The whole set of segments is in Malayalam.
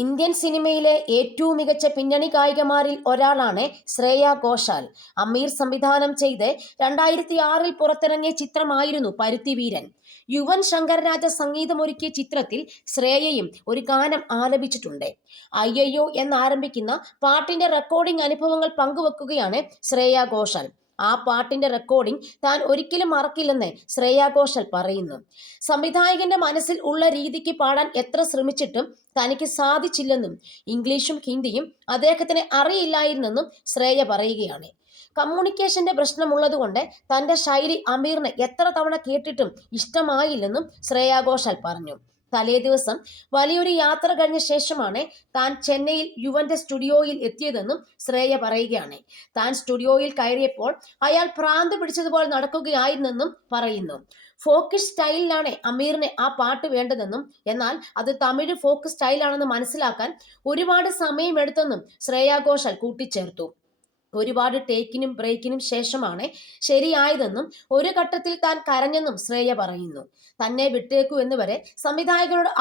ഇന്ത്യൻ സിനിമയിലെ ഏറ്റവും മികച്ച പിന്നണി ഗായികമാരിൽ ഒരാളാണ് ശ്രേയ ഘോഷാൽ. അമീർ സംവിധാനം ചെയ്ത് രണ്ടായിരത്തി ആറിൽ പുറത്തിറങ്ങിയ ചിത്രമായിരുന്നു പരുത്തിവീരൻ യുവൻ ശങ്കർ രാജ സംഗീതമൊരുക്കിയ ചിത്രത്തിൽ ശ്രേയയും ഒരു ഗാനം ആലപിച്ചിട്ടുണ്ട്. അയ്യയ്യോ എന്നാരംഭിക്കുന്ന പാട്ടിന്റെ റെക്കോർഡിംഗ് അനുഭവങ്ങൾ പങ്കുവെക്കുകയാണ് ശ്രേയ ഘോഷാൽ. ആ പാട്ടിന്റെ റെക്കോർഡിംഗ് താൻ ഒരിക്കലും മറക്കില്ലെന്ന് ശ്രേയാ ഘോഷൽ പറയുന്നു. സംവിധായകന്റെ മനസ്സിൽ ഉള്ള രീതിക്ക് പാടാൻ എത്ര ശ്രമിച്ചിട്ടും തനിക്ക് സാധിച്ചില്ലെന്നും ഇംഗ്ലീഷും ഹിന്ദിയും അദ്ദേഹത്തിന് അറിയില്ലായിരുന്നെന്നും ശ്രേയ പറയുകയാണ്. കമ്മ്യൂണിക്കേഷന്റെ പ്രശ്നമുള്ളതുകൊണ്ട് തന്റെ ശൈലി അമീറിന് എത്ര തവണ കേട്ടിട്ടും ഇഷ്ടമായില്ലെന്നും ശ്രേയ ഘോഷൽ പറഞ്ഞു. തലേ ദിവസം വലിയൊരു യാത്ര കഴിഞ്ഞ ശേഷമാണ് താൻ ചെന്നൈയിൽ യുവന്റെ സ്റ്റുഡിയോയിൽ എത്തിയതെന്നും ശ്രേയ പറയുകയാണ്. താൻ സ്റ്റുഡിയോയിൽ കയറിയപ്പോൾ അയാൾ ഭ്രാന്ത് പിടിച്ചതുപോലെ നടക്കുകയായിരുന്നെന്നും പറയുന്നു. ഫോക്ക് സ്റ്റൈലിലാണ് അമീറിന് ആ പാട്ട് വേണ്ടതെന്നും എന്നാൽ അത് തമിഴ് ഫോക്ക് സ്റ്റൈലാണെന്ന് മനസ്സിലാക്കാൻ ഒരുപാട് സമയമെടുത്തെന്നും ശ്രേയ ഘോഷാൽ കൂട്ടിച്ചേർത്തു. ഒരുപാട് ടേക്കിനും ബ്രേക്കിനും ശേഷമാണ് ശരിയായതെന്നും ഒരു ഘട്ടത്തിൽ താൻ കരഞ്ഞെന്നും ശ്രേയ പറയുന്നു. തന്നെ വിട്ടേക്കൂ എന്ന് വരെ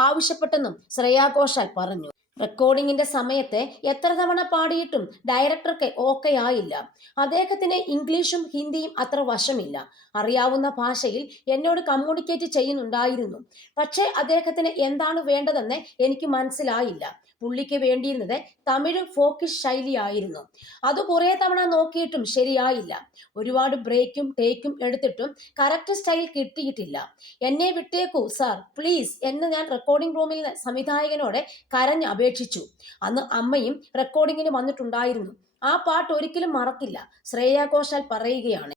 ആവശ്യപ്പെട്ടെന്നും ശ്രേയ ഘോഷാൽ പറഞ്ഞു. റെക്കോർഡിങ്ങിന്റെ സമയത്തെ എത്ര തവണ പാടിയിട്ടും ഡയറക്ടർക്ക് ഓക്കെ ആയില്ല. അദ്ദേഹത്തിന് ഇംഗ്ലീഷും ഹിന്ദിയും അത്ര വശമില്ല. അറിയാവുന്ന ഭാഷയിൽ എന്നോട് കമ്മ്യൂണിക്കേറ്റ് ചെയ്യുന്നുണ്ടായിരുന്നു. പക്ഷേ അദ്ദേഹത്തിന് എന്താണ് വേണ്ടതെന്ന് എനിക്ക് മനസ്സിലായില്ല. പുള്ളിക്ക് വേണ്ടിയിരുന്നത് തമിഴ് ഫോക്കിഷ് ശൈലിയായിരുന്നു. അത് കുറേ തവണ നോക്കിയിട്ടും ശരിയായില്ല. ഒരുപാട് ബ്രേക്കും ടേക്കും എടുത്തിട്ടും കറക്റ്റ് സ്റ്റൈൽ കിട്ടിയിട്ടില്ല. എന്നെ വിട്ടേക്കൂ സാർ പ്ലീസ് എന്ന് ഞാൻ റെക്കോർഡിംഗ് റൂമിൽ സംവിധായകനോട് കരഞ്ഞ് അപേക്ഷിച്ചു അന്ന് അമ്മയും റെക്കോർഡിങ്ങിന് വന്നിട്ടുണ്ടായിരുന്നു. ആ പാട്ട് ഒരിക്കലും മറക്കില്ല. ശ്രേയ ഘോഷാൽ പറയുകയാണ്.